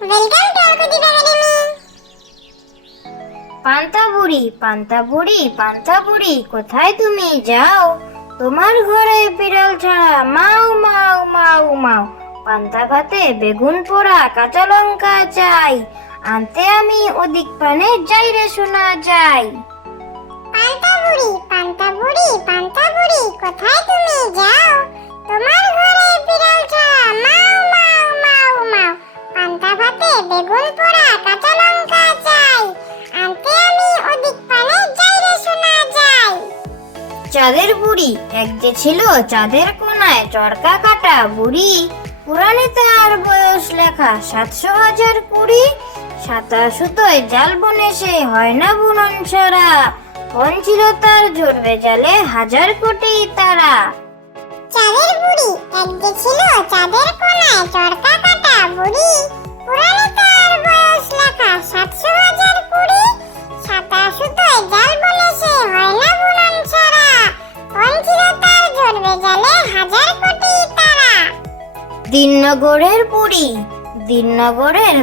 Welcome to আকুদীপ academy. পান্তা বুড়ি কোথায় তুমি যাও? তোমার ঘরে বিড়াল ছাড়া মাও মাও মাও মাও। পান্তা ভাতে বেগুন পোড়া কাঁচা লঙ্কা চাই, আনতে আমি ওদিক পানে যাই রে শোনা যাই। পান্তা বুড়ি কোথায় তুমি যাও? তোমার ঘরে বিড়াল ছাড়া মাও মাও মাও মাও। পান্তা ভাতে বেগুন পোড়া কাঁচা লঙ্কা চাই, আনতে আমি ওদিক পানে যাই রে শোনা যাই। চাঁদের বুড়ি এক যে ছিল চাঁদের কোনায় চরকা কাটা বুড়ি, পুরাণে তার বয়স লেখা 700,020। সাতা সুতোয় জাল বনে সে হয় না বুনন ছাড়া, কোন ছিল তার ঝরবে জালে 1,000 কোটি তারা। চাঁদের বুড়ি এক যে ছিল চাঁদের কোনায় চরকা কাটা বুড়ি, পুরাণে তার বয়স লেখা 700,020। সাতা সুতোয় জাল বনে সে হয় না বুনন ছাড়া, কোন ছিল তার ঝরবে জালে 1,000 কোটি তারা। দিননগরের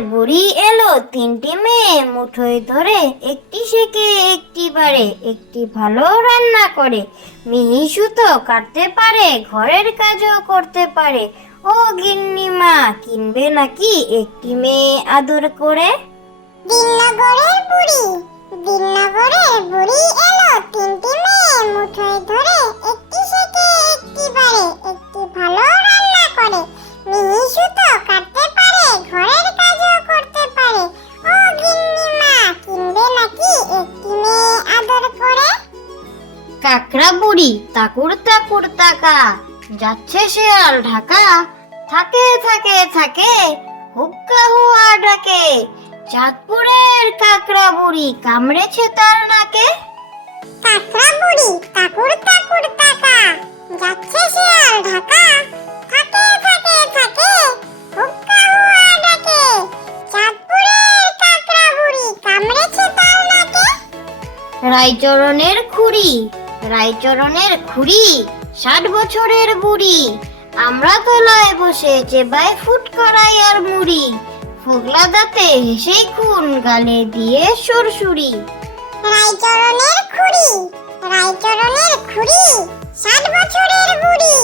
বুড়ি এলো 3টি মেয়ে মুঠোয় ধরে, একটি শেখে একটি পারে, একটি ভালো রান্না করে, মিহি সুতো কাটতে পারে, ঘরের কাজও করতে পারে। ও গিন্নিমা কিনবে নাকি একটি মেয়ে আদর করে? দিননগরের বুড়ি এলো 3টি মেয়ে মুঠোয় ধরে, একটি শেখে একটি পারে, একটি ভালো রান্না করে, মিহি সুতো কাটতে পারে, ঘরের কাজও করতে পারে। ও গিন্নিমা কিনবে নাকি একটি মেয়ে আদর করে? কাকড়া বুড়ি তাকুর তাকুর তাকা, যাচ্ছে শেয়াল ঢাকা, থাকে থাকে থাকে হুক্কা হুয়া ডাকে, চাঁদপুরের কাকড়া বুড়ি কামড়েছে তার নাকে। কাকড়া বুড়ি তাকুর তাকুর তাকা, যাচ্ছে শেয়াল ঢাকা, থাকে থাকে থাকে হুক্কা হুয়া ডাকে, চাঁদপুরের কাকড়া বুড়ি কামড়েছে তার নাকে। রায়চরণের খুড়ি 60 বছরের বুড়ি, আমরা তলায় বসে চেবাই ফুট করাই আর মুড়ি, ফোগলা দাঁতে হেসেই খুন গালে দিয়ে সুরসুরি। রায়চরণের খুড়ি 60 বছরের বুড়ি,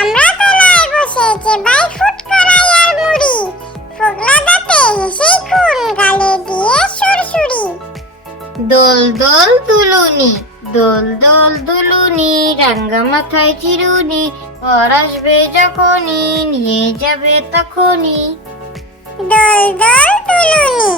আমরা তলায় বসে চেবাই ফুট করাই আর মুড়ি, ফোগলা দাঁতে হেসেই খুন গালে দিয়ে সুরসুরি। দোল দোল দুলুনি রাঙ্গা মাথায় চিরুনি, পর আসবে যখনই নিয়ে যাবে তখনই। দোল দোল তুলুনি